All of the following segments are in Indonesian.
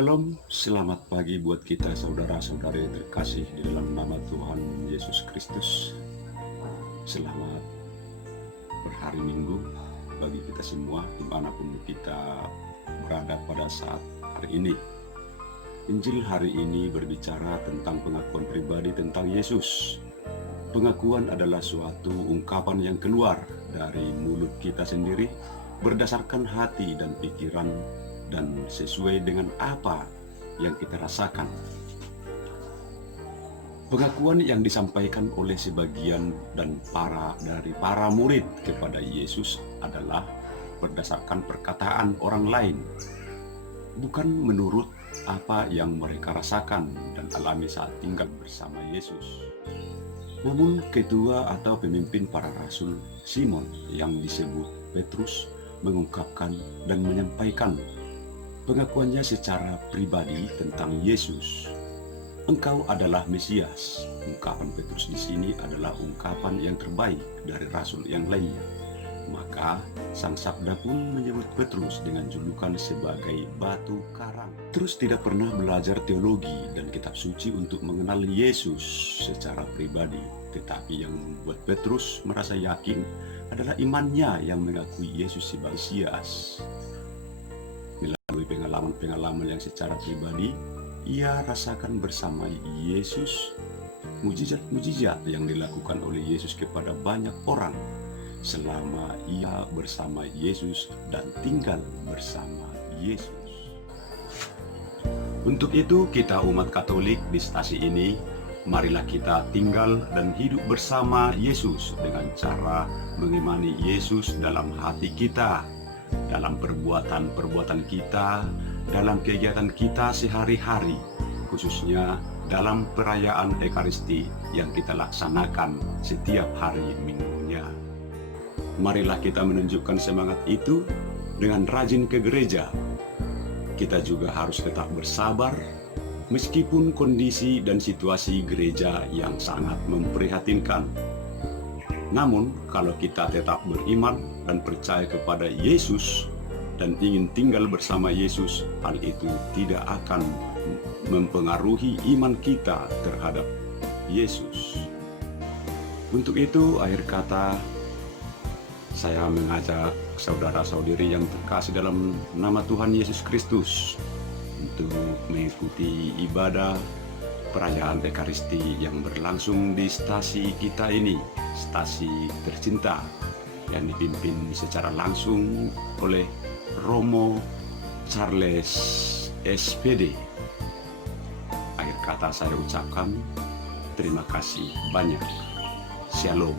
Shalom, selamat pagi buat kita saudara-saudari yang terkasih di dalam nama Tuhan Yesus Kristus. Selamat berhari Minggu bagi kita semua dimanapun kita berada pada saat hari ini. Injil hari ini berbicara tentang pengakuan pribadi tentang Yesus. Pengakuan adalah suatu ungkapan yang keluar dari mulut kita sendiri berdasarkan hati dan pikiran dan sesuai dengan apa yang kita rasakan. Pengakuan yang disampaikan oleh sebagian dan dari para murid kepada Yesus adalah berdasarkan perkataan orang lain, bukan menurut apa yang mereka rasakan dan alami saat tinggal bersama Yesus. Namun ketua atau pemimpin para rasul Simon yang disebut Petrus mengungkapkan dan menyampaikan pengakuannya secara pribadi tentang Yesus. Engkau adalah Mesias. Ungkapan Petrus di sini adalah ungkapan yang terbaik dari rasul yang lainnya. Maka Sang Sabda pun menyebut Petrus dengan julukan sebagai batu karang. Petrus tidak pernah belajar teologi dan kitab suci untuk mengenal Yesus secara pribadi, tetapi yang membuat Petrus merasa yakin adalah imannya yang mengakui Yesus sebagai Mesias. Melalui pengalaman-pengalaman yang secara pribadi ia rasakan bersama Yesus, mujizat-mujizat yang dilakukan oleh Yesus kepada banyak orang selama ia bersama Yesus dan tinggal bersama Yesus. Untuk itu kita umat Katolik di stasi ini, marilah kita tinggal dan hidup bersama Yesus dengan cara mengimani Yesus dalam hati kita, dalam perbuatan-perbuatan kita, dalam kegiatan kita sehari-hari, khususnya dalam perayaan Ekaristi yang kita laksanakan setiap hari minggunya. Marilah kita menunjukkan semangat itu dengan rajin ke gereja. Kita juga harus tetap bersabar, meskipun kondisi dan situasi gereja yang sangat memprihatinkan. Namun, kalau kita tetap beriman dan percaya kepada Yesus dan ingin tinggal bersama Yesus, hal itu tidak akan mempengaruhi iman kita terhadap Yesus. Untuk itu, akhir kata, saya mengajak saudara-saudari yang terkasih dalam nama Tuhan Yesus Kristus untuk mengikuti ibadah perayaan Ekaristi yang berlangsung di stasi kita ini, stasi tercinta, yang dipimpin secara langsung oleh Romo Charles SPD. Akhir kata saya ucapkan terima kasih banyak. Shalom.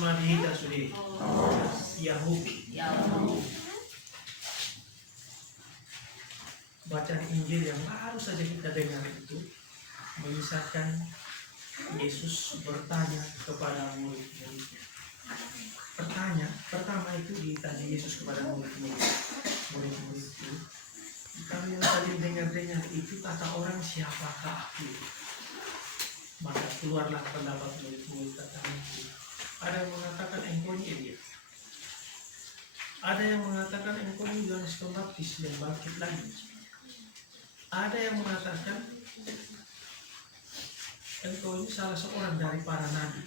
sama kita sudah Yahudi. Bacaan Injil yang baru saja kita dengar itu mengisahkan Yesus bertanya kepada murid-muridnya. Pertama itu ditanya Yesus kepada murid-murid itu, kalau yang tadi dengar-dengar itu kata orang siapakah aku? Maka keluarlah pendapat murid-murid katanya itu. Ada yang mengatakan engkau ini Elia. Ada yang mengatakan engkau ini Yohanes Pembaptis yang bangkit lagi. Ada yang mengatakan engkau ini salah seorang dari para nabi.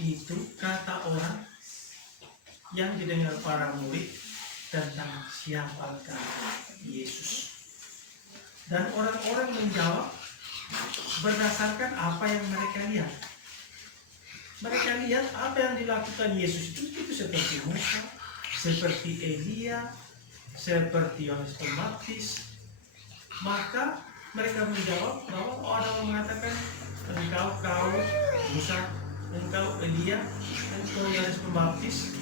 Itu kata orang yang didengar para murid tentang siapakah Yesus. Dan orang-orang menjawab berdasarkan apa yang mereka lihat. Mereka lihat apa yang dilakukan Yesus itu seperti Musa, seperti Elia, seperti Yohanes Pembaptis. Maka mereka menjawab bahwa orang mengatakan engkau Musa, engkau Elia, engkau Yohanes Pembaptis,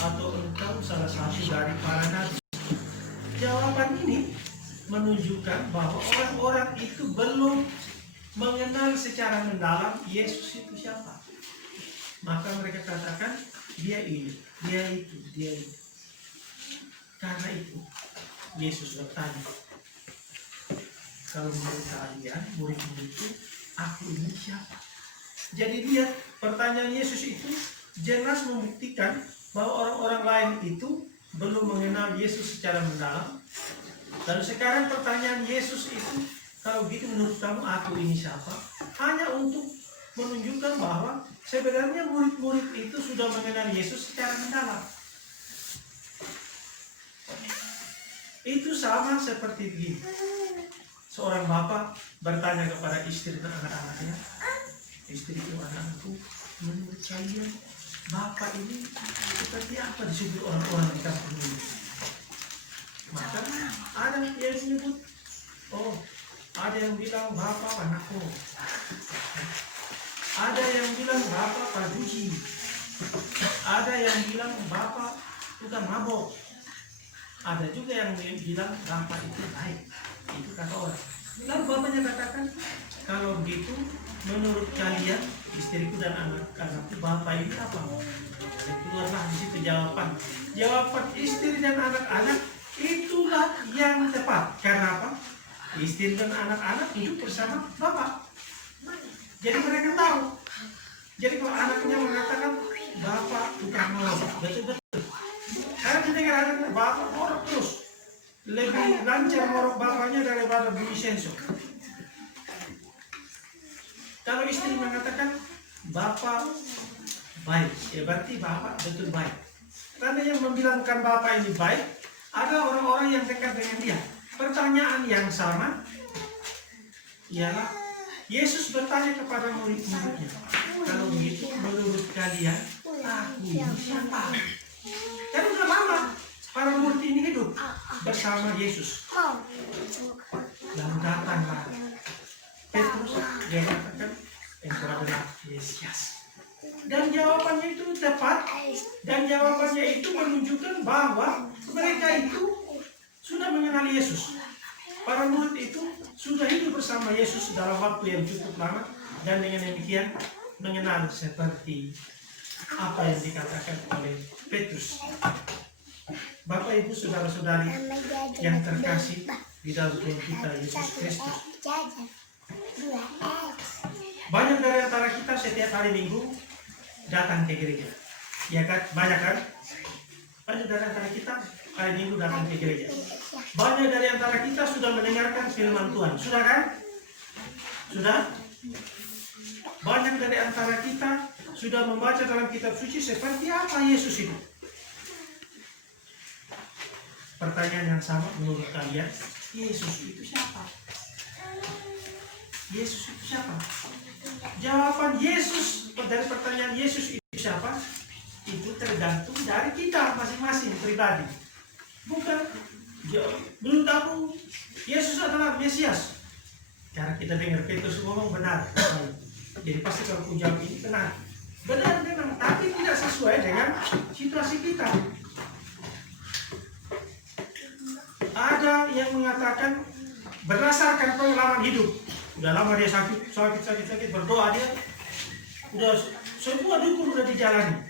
atau engkau salah satu dari para nabi. Jawaban ini menunjukkan bahwa orang-orang itu belum mengenal secara mendalam Yesus itu siapa. Maka mereka katakan dia ini, dia itu. Karena itu Yesus bertanya, kalau menurut kalian murid-murid itu, aku ini siapa? Jadi lihat, pertanyaan Yesus itu jelas membuktikan bahwa orang-orang lain itu belum mengenal Yesus secara mendalam. Lalu sekarang pertanyaan Yesus itu, kalau gitu menurut kamu aku ini siapa? Hanya untuk menunjukkan bahwa sebenarnya murid-murid itu sudah mengenal Yesus secara mendalam. Itu sama seperti begini. Seorang bapak bertanya kepada istri dan anak-anaknya, istriku, anakku, menurut kalian bapak ini seperti apa disebut orang-orang di kampung ini? Maka ada yang menyebut, ada yang bilang bapak anakku, ada yang bilang bapak paduji, ada yang bilang bapak tukang mabok, ada juga yang bilang bapak itu baik. Itu kata orang. Lalu bapaknya katakan, kalau begitu menurut kalian istriku dan anak-anakku bapak ini apa? Dan keluarlah di situ jawaban istri dan anak-anak itulah yang tepat. Karena apa? Istri dan anak-anak hidup bersama bapak. Jadi mereka tahu. Jadi kalau anaknya mengatakan bapak tukang mabok, betul-betul. Karena mendengar anaknya bapak morok terus, lebih lancar morok bapaknya daripada bunyi sensor. Kalau istri mengatakan bapak baik, ya berarti bapak betul baik. Karena yang membilangkan bapak ini baik ada orang-orang yang dekat dengan dia. Pertanyaan yang sama ialah Yesus bertanya kepada murid-muridnya, kalau begitu menurut kalian aku ini siapa? Karena sudah lama para murid ini hidup bersama Yesus. Lalu datanglah Petrus, dia katakan engkau adalah Mesias. Dan jawabannya itu tepat, dan jawabannya itu menunjukkan bahwa mereka itu sudah mengenal Yesus. Para murid itu sudah hidup bersama Yesus dalam waktu yang cukup lama, dan dengan demikian mengenal seperti apa yang dikatakan oleh Petrus. Bapak Ibu saudara-saudari yang terkasih di dalam Tuhan kita Yesus Kristus, banyak dari antara kita setiap hari Minggu datang ke gereja, ya kan? Banyak kan? Banyak dari antara kita hari Minggu datang ke gereja. Banyak dari antara kita sudah mendengarkan firman Tuhan, sudah kan? Sudah? Banyak dari antara kita sudah membaca dalam kitab suci seperti apa Yesus itu. Pertanyaan yang sama menurut kalian, Yesus itu siapa? Yesus itu siapa? Jawaban Yesus dari pertanyaan Yesus itu siapa? Itu tergantung dari kita masing-masing pribadi. Bukan, belum tahu Yesus adalah Mesias. Karena kita dengar Petrus ngomong benar. Jadi pasti kalau aku jawab ini benar. Benar memang, tapi tidak sesuai dengan situasi kita. Ada yang mengatakan berdasarkan pengalaman hidup. Udah lama dia sakit, berdoa dia. Udah semua dukun udah dijalani.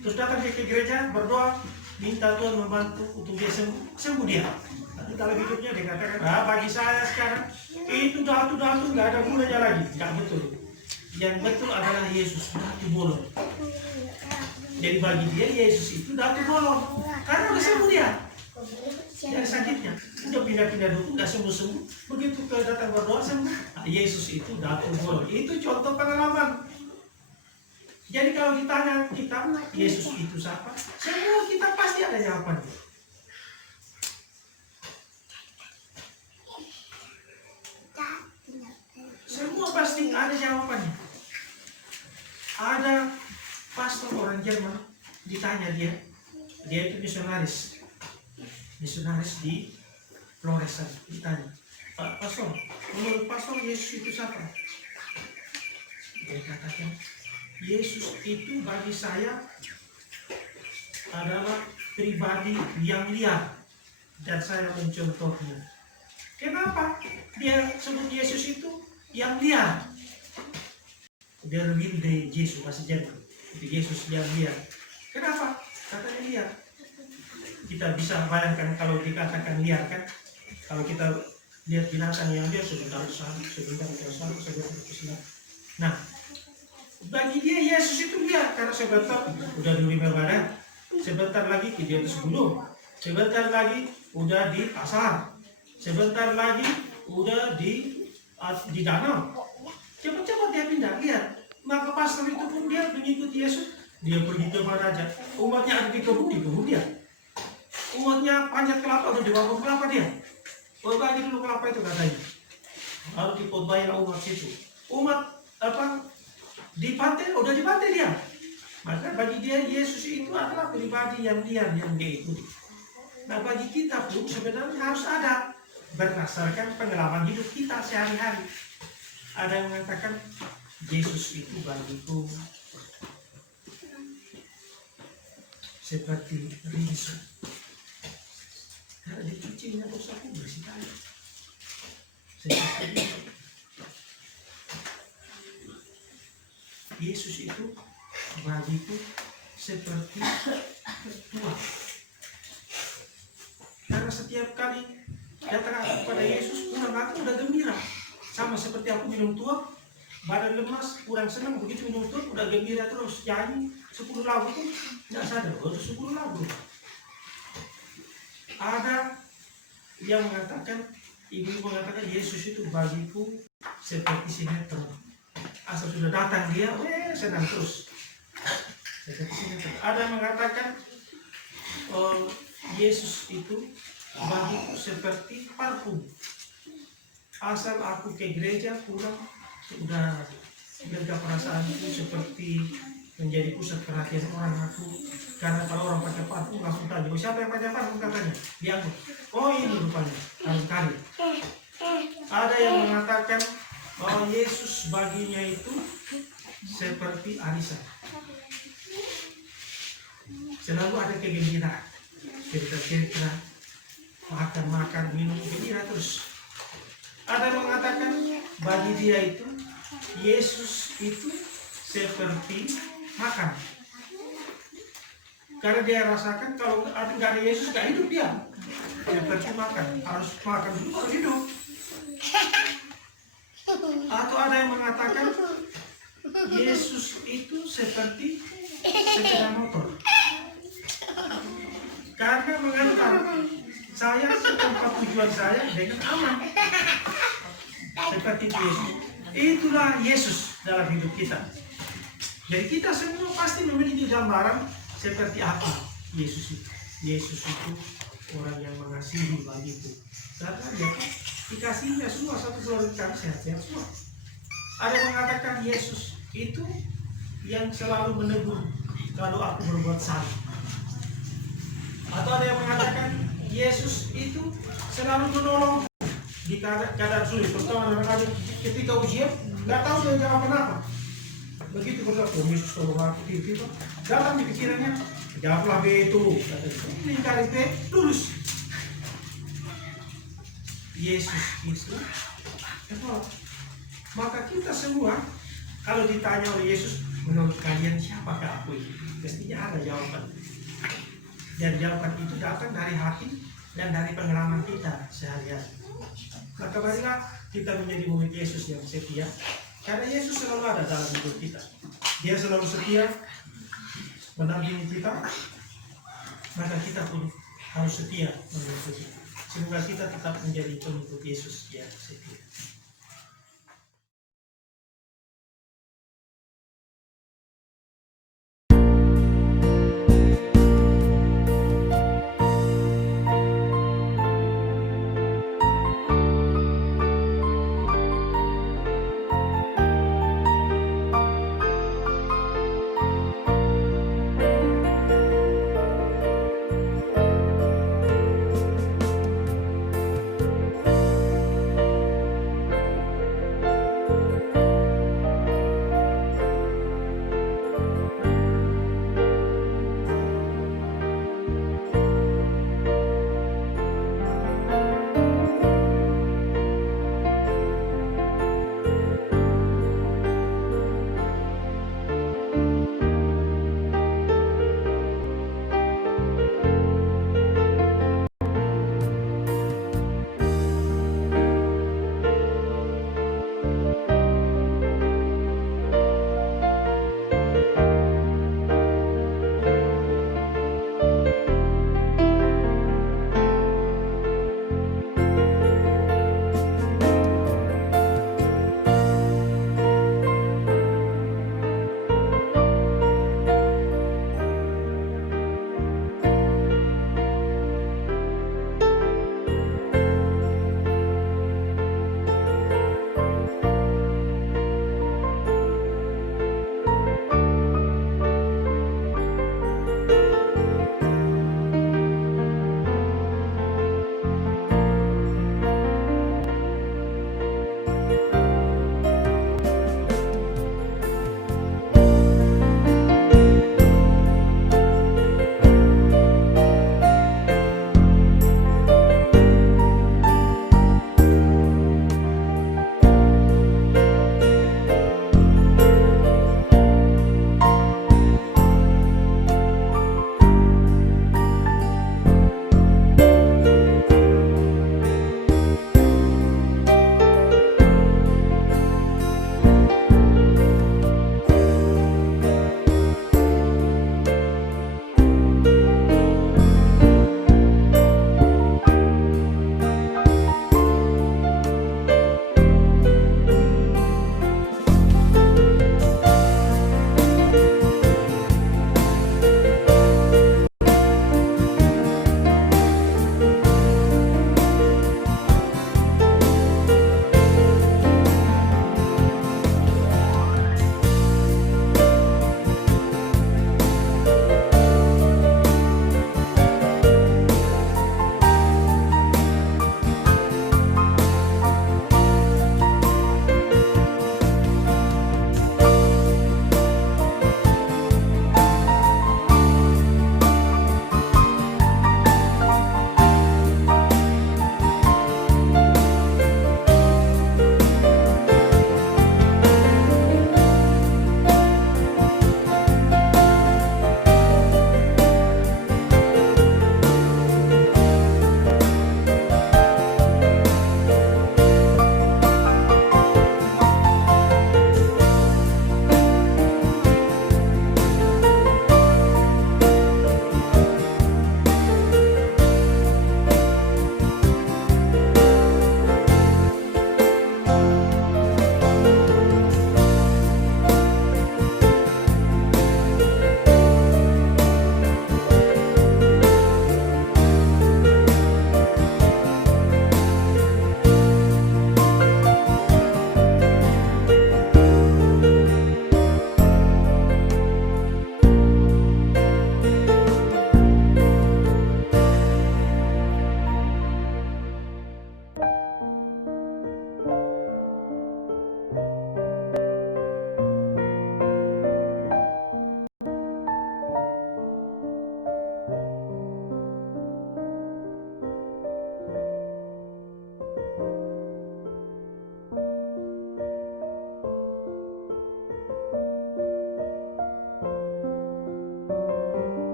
Terus datang dia ke gereja, berdoa, minta Tuhan membantu untuk dia sembuh dia. Tapi dalam hidupnya dia katakan, bagi saya sekarang itu datu nggak ada gunanya lagi. Nggak betul. Yang betul adalah Yesus, datu bolong. Jadi bagi dia Yesus itu datu bolong, karena udah sembuh dia dari sakitnya. Udah pindah-pindah dukun, nggak sembuh-sembuh. Begitu ke datang berdoa sembuh. Nah, Yesus itu datu bolong. Itu contoh pengalaman. Jadi kalau ditanya kita, Yesus itu siapa? Semua kita pasti ada jawabannya. Semua pasti ada jawabannya. Ada pastor orang Jerman, ditanya dia itu misionaris di Flores, ditanya, Pak Pastor, menurut Pastor Yesus itu siapa? Dia katakan, Yesus itu bagi saya adalah pribadi yang liar dan saya mencontohnya. Kenapa dia sebut Yesus itu yang liar? Der wilde Yesus, bahasa Jerman. Itu Yesus yang liar. Kenapa? Katanya liar. Kita bisa bayangkan kalau dikatakan liar kan? Kalau kita lihat binatang yang liar sebentar ke sana, sebentar ke sana, sebentar ke sana. Nah, bagi dia Yesus itu liar karena sebentar udah di rumah badan, sebentar lagi di atas gunung, sebentar lagi udah di pasar, sebentar lagi udah di danau. Cepat-cepat dia pindah, lihat. Maka pastor itu pun dia mengikuti Yesus. Dia pergi ke mana aja. Umatnya ada di kebun dia. Umatnya panjat kelapa, udah di bawah kelapa dia. Berbagi dulu kelapa itu katanya. Lalu dikotbahin umat situ. Umat di pantai, udah di pantai dia. Maka bagi dia Yesus itu adalah pribadi yang liar yang dia ikuti. Nah bagi kita pun sebenarnya harus ada berdasarkan pengalaman hidup kita sehari-hari. Ada yang mengatakan Yesus itu bagiku seperti rinso. Karena dicucinya dosaku bersih kali. Seperti rinso. Yesus itu bagiku seperti tua. Karena setiap kali datang aku kepada Yesus, aku udah gembira. Sama seperti aku minum tua, badan lemas, kurang senang, begitu minum tua, udah gembira terus. Nyanyi 10 lagu itu, nggak sadar, udah 10 lagu. Ada yang mengatakan, ibu mengatakan Yesus itu bagiku seperti sinetron. Asal sudah datang dia, senang terus. Seperti sinetron. Ada yang mengatakan, Yesus itu bagiku seperti parfum. Asal aku ke gereja pulang sudah lega perasaan itu seperti menjadi pusat perhatian orang aku. Karena kalau orang pakai parfum langsung tanya, siapa yang pakai parfum katanya? Dianggap, oh ini rupanya, kali. Ada yang mengatakan bahwa Yesus baginya itu seperti arisan. Selalu ada kegembiraan, cerita-cerita, makan, minum, gembira terus. Ada yang mengatakan bagi dia itu Yesus itu seperti makan. Karena dia rasakan kalau nggak ada Yesus nggak hidup dia. Seperti makan, harus makan dulu baru hidup. Atau ada yang mengatakan Yesus itu seperti sepeda motor. Karena mengantar saya ke tempat tujuan saya dengan aman. Seperti Yesus. Itulah Yesus dalam hidup kita. Jadi kita semua pasti memiliki gambaran seperti apa Yesus itu. Yesus itu orang yang mengasihi bagiku. Karena dia dikasihnya semua satu keluarga sehat-sehat semua. Ada yang mengatakan Yesus itu yang selalu menegur kalau aku berbuat salah. Atau ada yang mengatakan Yesus itu selalu menolong di keadaan sulit. Terutama anak-anak ketika ujian nggak tahu dia jawab apa. Begitu berdoa, Tuhan Yesus tolong aku tiba-tiba dalam di pikirannya, jawablah betul. Ini kali B lulus. Yesus itu. Maka kita semua kalau ditanya oleh Yesus, menurut kalian siapakah aku ini? Mestinya ada jawaban. Dan jawaban itu datang dari hati dan dari pengalaman kita sehari-hari. Maka marilah kita menjadi murid Yesus yang setia. Karena Yesus selalu ada dalam hidup kita. Dia selalu setia mendampingi kita. Maka kita pun harus setia mengikuti. Semoga kita tetap menjadi pengikut Yesus yang setia.